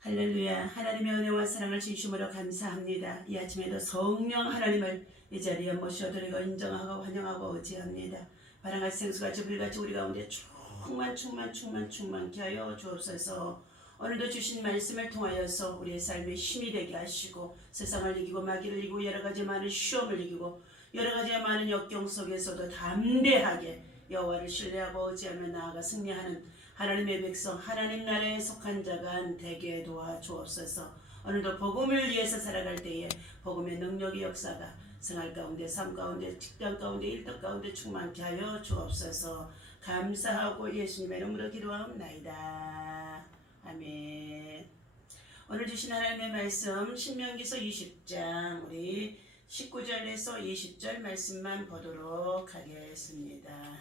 할렐루야. 하나님의 은혜와 사랑을 진심으로 감사합니다. 이 아침에도 성령 하나님을 이 자리에 모셔드리고 인정하고 환영하고 의지합니다. 바람같이 생수같이 불같이 우리 가운데 충만케 하여 주옵소서. 오늘도 주신 말씀을 통하여서 우리의 삶에 힘이 되게 하시고 세상을 이기고 마귀를 이기고 여러가지 많은 시험을 이기고 여러가지 많은 역경 속에서도 담대하게 여호와를 신뢰하고 의지하며 나아가 승리하는 하나님의 백성, 하나님 나라에 속한 자가 되게 도와주옵소서. 오늘도 복음을 위해서 살아갈 때에 복음의 능력의 역사가 생활 가운데, 삶 가운데, 직장 가운데, 일터 가운데 충만케 하여 주옵소서. 감사하고 예수님의 이름으로 기도하옵나이다. 아멘. 오늘 주신 하나님의 말씀 신명기서 20장 우리 19절에서 20절 말씀만 보도록 하겠습니다.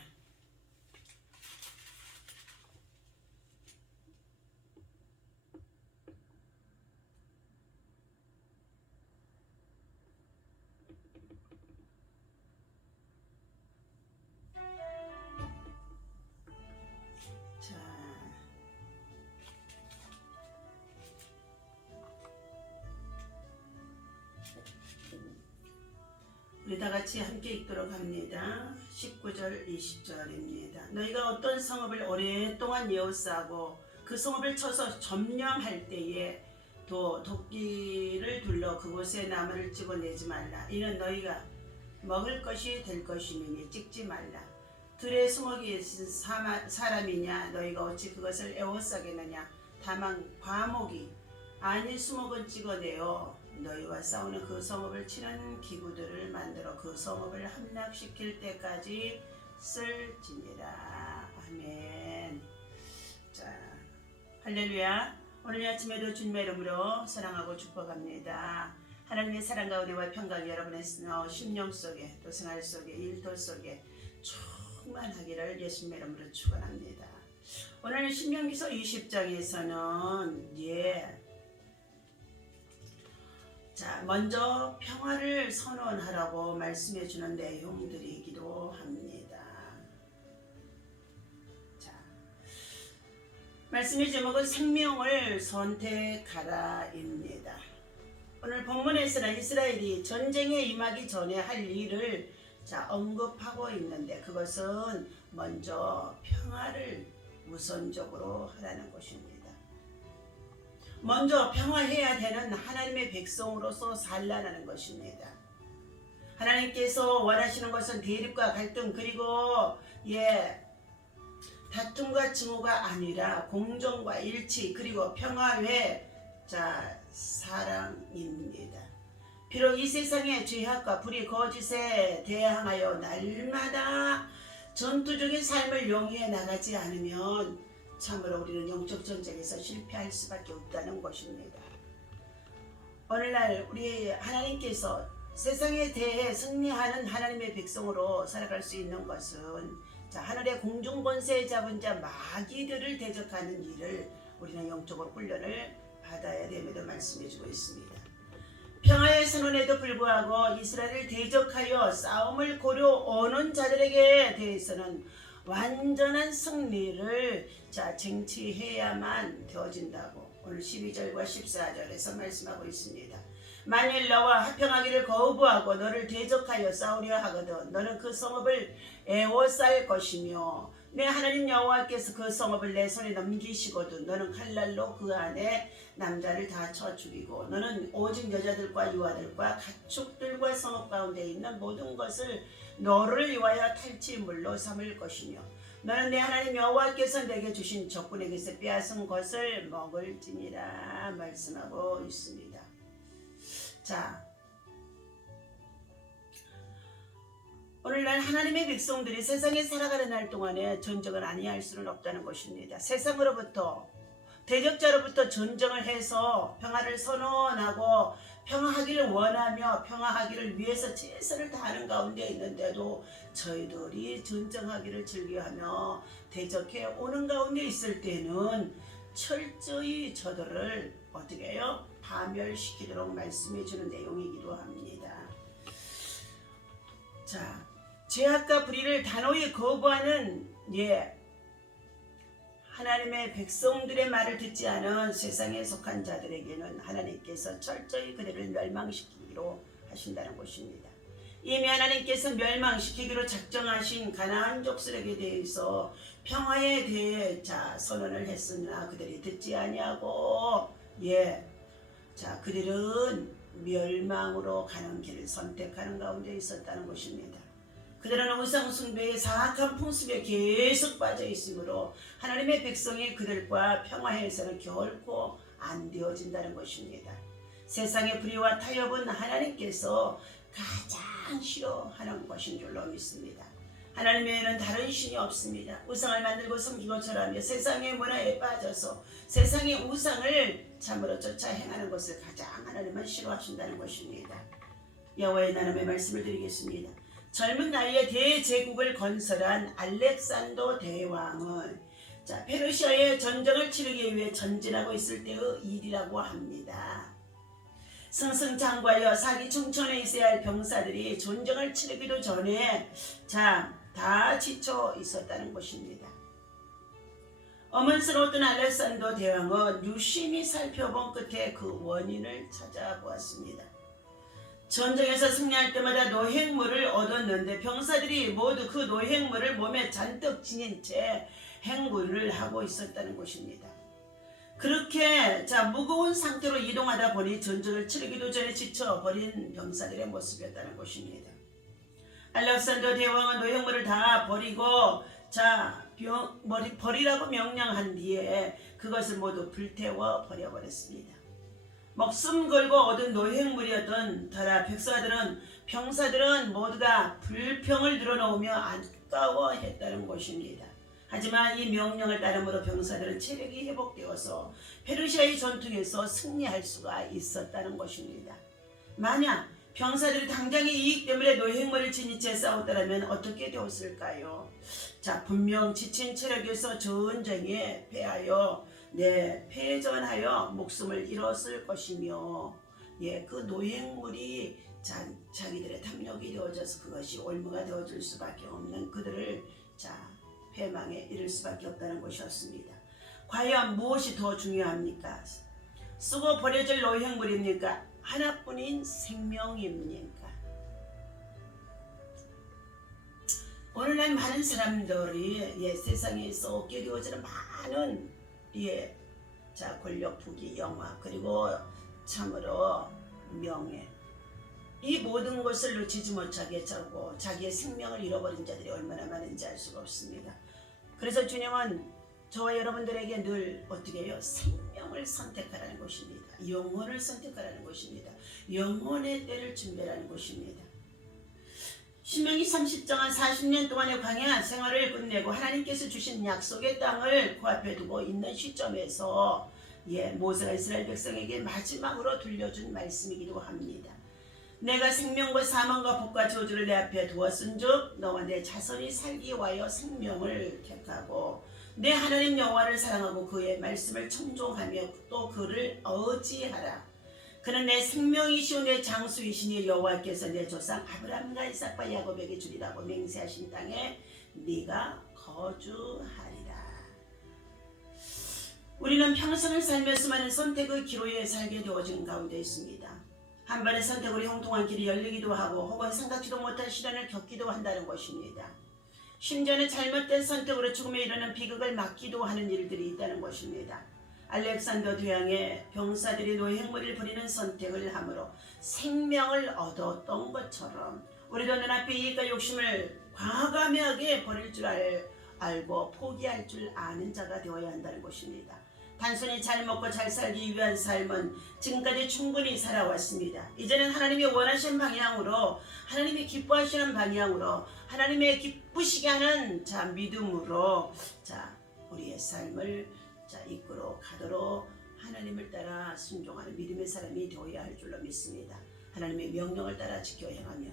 우리 다 같이 함께 읽도록 합니다. 19절 20절입니다. 너희가 어떤 성읍을 오랫동안 에워싸고 그 성읍을 쳐서 점령할 때에 도끼를 둘러 그곳에 나무를 찍어내지 말라. 이는 너희가 먹을 것이 될 것이니 찍지 말라. 들에 수먹이 있은 사람이냐 너희가 어찌 그것을 에워싸겠느냐. 다만 과목이 아닌 수목은 찍어내어 너희와 싸우는 그 성읍을 치는 기구들을 만들어 그 성읍을 함락시킬 때까지 쓸지니라. 아멘. 자, 할렐루야. 오늘 아침에도 주님의 이름으로 사랑하고 축복합니다. 하나님의 사랑과 은혜와 평강이 여러분의 심령 속에 또 생활 속에 일터 속에 충만하기를 예수님의 이름으로 축원합니다. 오늘 신명기서 20장에서는 자, 먼저 평화를 선언하라고 말씀해 주는 내용들이기도 합니다. 자, 말씀의 제목은 생명을 선택하라입니다. 오늘 본문에서는 이스라엘이 전쟁에 임하기 전에 할 일을 언급하고 있는데 그것은 먼저 평화를 우선적으로 하라는 것입니다. 먼저 평화해야 되는 하나님의 백성으로서 살라는 것입니다. 하나님께서 원하시는 것은 대립과 갈등 그리고 다툼과 증오가 아니라 공정과 일치 그리고 평화 외 사랑입니다. 비록 이 세상의 죄악과 불의 거짓에 대항하여 날마다 전투적인 삶을 용이해 나가지 않으면 참으로 우리는 영적 전쟁에서 실패할 수밖에 없다는 것입니다. 오늘날 우리 하나님께서 세상에 대해 승리하는 하나님의 백성으로 살아갈 수 있는 것은 하늘의 공중 권세 잡은 자 마귀들을 대적하는 일을 우리는 영적으로 훈련을 받아야 됨에도 말씀해주고 있습니다. 평화의 선언에도 불구하고 이스라엘을 대적하여 싸움을 고려오는 자들에게 대해서는 완전한 승리를 쟁취해야만 되어진다고 오늘 12절과 14절에서 말씀하고 있습니다. 만일 너와 화평하기를 거부하고 너를 대적하여 싸우려 하거든 너는 그 성읍을 에워쌀 것이며 내 하나님 여호와께서 그 성읍을 내 손에 넘기시거든 너는 칼날로 그 안에 남자를 다 쳐 죽이고 너는 오직 여자들과 유아들과 가축들과 성읍 가운데 있는 모든 것을 너를 위하여 탈취물로 삼을 것이며 너는 내 하나님 여호와께서 내게 주신 적군에게서 빼앗은 것을 먹을지니라 말씀하고 있습니다. 자, 오늘날 하나님의 백성들이 세상에 살아가는 날 동안에 전쟁을 아니할 수는 없다는 것입니다. 세상으로부터 대적자로부터 전쟁을 해서 평화를 선언하고 평화하기를 원하며 평화하기를 위해서 최선을 다하는 가운데 있는데도 저희들이 전쟁하기를 즐겨하며 대적해 오는 가운데 있을 때는 철저히 저들을 어떻게 해요? 파멸시키도록 말씀해 주는 내용이기도 합니다. 자, 죄악과 불의를 단호히 거부하는 하나님의 백성들의 말을 듣지 않은 세상에 속한 자들에게는 하나님께서 철저히 그들을 멸망시키기로 하신다는 것입니다. 이미 하나님께서 멸망시키기로 작정하신 가나안 족속에게 대해서 평화에 대해 선언을 했으나 그들이 듣지 아니하고 그들은 멸망으로 가는 길을 선택하는 가운데 있었다는 것입니다. 그들은 우상 숭배의 사악한 풍습에 계속 빠져 있으므로 하나님의 백성이 그들과 평화해서는 결코 안 되어진다는 것입니다. 세상의 불의와 타협은 하나님께서 가장 싫어하는 것인 줄로 믿습니다. 하나님 외에는 다른 신이 없습니다. 우상을 만들고 섬기고 절하며 세상의 문화에 빠져서 세상의 우상을 참으로 쫓아 행하는 것을 가장 하나님은 싫어하신다는 것입니다. 여호와의 나름의 말씀을 드리겠습니다. 젊은 나이에 대제국을 건설한 알렉산더 대왕은 페르시아의 전쟁을 치르기 위해 전진하고 있을 때의 일이라고 합니다. 승승장구하여 사기충천에 있어야 할 병사들이 전쟁을 치르기도 전에 다 지쳐 있었다는 것입니다. 어문스러웠던 알렉산더 대왕은 유심히 살펴본 끝에 그 원인을 찾아보았습니다. 전쟁에서 승리할 때마다 노획물을 얻었는데 병사들이 모두 그 노획물을 몸에 잔뜩 지닌 채 행군을 하고 있었다는 것입니다. 그렇게 무거운 상태로 이동하다 보니 전쟁을 치르기도 전에 지쳐버린 병사들의 모습이었다는 것입니다. 알렉산더 대왕은 노획물을 다 버리고 버리라고 명령한 뒤에 그것을 모두 불태워 버려버렸습니다. 목숨 걸고 얻은 노획물이었던 터라 병사들은 모두 다 불평을 늘어놓으며 안타까워했다는 것입니다. 하지만 이 명령을 따름으로 병사들은 체력이 회복되어서 페르시아의 전투에서 승리할 수가 있었다는 것입니다. 만약 병사들이 당장의 이익 때문에 노획물을 지닌 채 싸웠다면 어떻게 되었을까요? 분명 지친 체력에서 전쟁에 패전하여 목숨을 잃었을 것이며 그 노획물이 자기들의 탐욕이 되어져서 그것이 올무가 되어질 수밖에 없는 그들을 패망에 이를 수밖에 없다는 것이었습니다. 과연 무엇이 더 중요합니까? 쓰고 버려질 노획물입니까? 하나뿐인 생명입니까? 오늘날 많은 사람들이 세상에서 얻게 되어지는 많은 권력, 부귀, 영화, 그리고 참으로 명예, 이 모든 것을 놓치지 못하게 하고 자기의 생명을 잃어버린 자들이 얼마나 많은지 알 수가 없습니다. 그래서 주님은 저와 여러분들에게 늘 어떻게 해요? 생명을 선택하라는 것입니다. 영혼을 선택하라는 것입니다. 영혼의 때를 준비하라는 것입니다. 신명기 30장은 40년 동안의 광야 생활을 끝내고 하나님께서 주신 약속의 땅을 코앞에 두고 있는 시점에서 모세가 이스라엘 백성에게 마지막으로 들려준 말씀이기도 합니다. 내가 생명과 사망과 복과 저주를 내 앞에 두었은즉 너와 내 자손이 살기 위하여 생명을 택하고 내 하나님 여호와를 사랑하고 그의 말씀을 청종하며 또 그를 의지하라. 그는 내 생명이시오 내 장수이시니 여호와께서 내 조상 아브라함과 이삭과 야곱에게 주리라고 맹세하신 땅에 네가 거주하리라. 우리는 평생을 살며 수많은 선택의 기로에 살게 되어진 가운데 있습니다. 한 번의 선택으로 형통한 길이 열리기도 하고 혹은 생각지도 못한 시련을 겪기도 한다는 것입니다. 심지어는 잘못된 선택으로 죽음에 이르는 비극을 맞기도 하는 일들이 있다는 것입니다. 알렉산더 대왕의 병사들이 노획물을 버리는 선택을 함으로 생명을 얻었던 것처럼 우리도 눈앞에 이익과 욕심을 과감하게 버릴 줄 알고 포기할 줄 아는 자가 되어야 한다는 것입니다. 단순히 잘 먹고 잘 살기 위한 삶은 지금까지 충분히 살아왔습니다. 이제는 하나님이 원하시는 방향으로, 하나님이 기뻐하시는 방향으로, 하나님의 기쁘시게 하는 믿음으로 우리의 삶을 이끌어 가도록 하나님을 따라 순종하는 믿음의 사람이 되어야 할 줄로 믿습니다. 하나님의 명령을 따라 지켜 행하며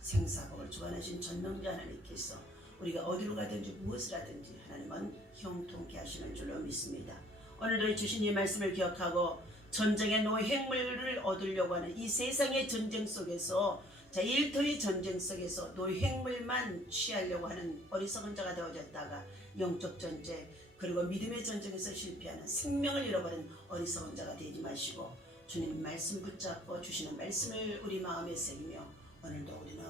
생사복을 주관하신 전능자 하나님께서 우리가 어디로 가든지 무엇을 하든지 하나님은 형통케 하시는 줄로 믿습니다. 오늘도 주신 이 말씀을 기억하고 전쟁의 노획물을 얻으려고 하는 이 세상의 전쟁 속에서 일터의 전쟁 속에서 노획물만 취하려고 하는 어리석은 자가 되어졌다가 영적 전쟁, 그리고 믿음의 전쟁에서 실패하는 생명을 잃어버린 어리석은 자가 되지 마시고 주님 말씀 붙잡고 주시는 말씀을 우리 마음에 새기며 오늘도 우리는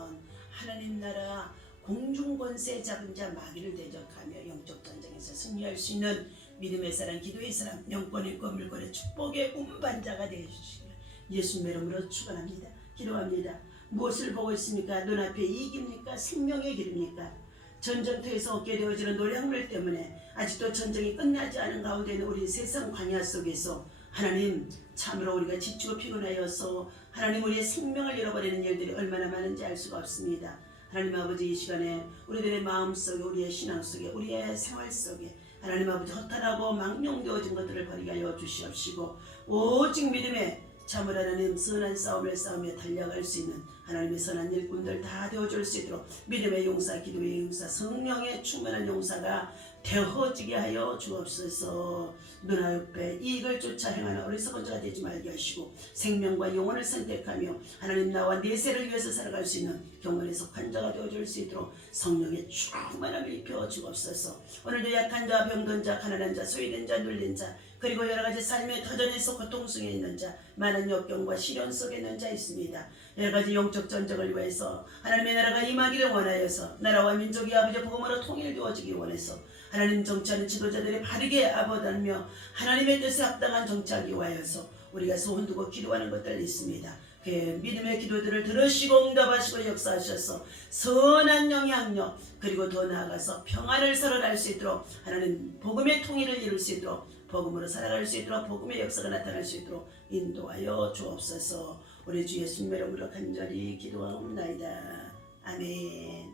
하나님 나라 공중권세 잡은 자 마귀를 대적하며 영적 전쟁에서 승리할 수 있는 믿음의 사람, 기도의 사람, 영권의 것, 물권의 축복의 운반자가 되어주시기를 예수님의 이름으로 축원합니다. 기도합니다. 무엇을 보고 있습니까? 눈앞에 이익입니까? 생명의 길입니까? 전쟁터에서 얻게 되어지는 노량물 때문에 아직도 전쟁이 끝나지 않은 가운데 있는 우리 세상 광야 속에서 하나님 참으로 우리가 지치고 피곤하여서 하나님 우리의 생명을 잃어버리는 일들이 얼마나 많은지 알 수가 없습니다. 하나님 아버지 이 시간에 우리들의 마음속에 우리의 신앙 속에 우리의 생활 속에 하나님 아버지 허탈하고 망령되어진 것들을 버리게 하여 주시옵시고 오직 믿음에 참으로 하나님 선한 싸움을 싸우며 달려갈 수 있는 하나님의 선한 일꾼들 다 되어줄 수 있도록 믿음의 용사, 기도의 용사, 성령의 충만한 용사가 되어지게 하여 주옵소서. 눈앞에 이익을 쫓아 행하는 어리석은 자가 되지 말게 하시고 생명과 영혼을 선택하며 하나님 나와 내세를 위해서 살아갈 수 있는 경건에 속한 자가 되어줄 수 있도록 성령의 충만함을 입혀 주옵소서. 오늘도 약한 자, 병든 자, 가난한 자, 소외된 자, 눌린 자 그리고 여러가지 삶의 터전에서 고통 속에 있는 자, 많은 역경과 시련 속에 있는 자 있습니다. 여러가지 영적 전쟁을 위해서 하나님의 나라가 임하기를 원하여서 나라와 민족이 아버지 복음으로 통일되어지기 원해서 하나님 정치하는 지도자들이 바르게 아버다며 하나님의 뜻에 합당한 정치하기 위하여서 우리가 소원 두고 기도하는 것들 있습니다. 그 믿음의 기도들을 들으시고 응답하시고 역사하셔서 선한 영향력 그리고 더 나아가서 평안을 설원할 수 있도록 하나님 복음의 통일을 이룰 수 있도록 복음으로 살아갈 수 있도록 복음의 역사가 나타날 수 있도록 인도하여 주옵소서. 우리 주 예수님의 이름으로 간절히 기도하옵나이다. 아멘.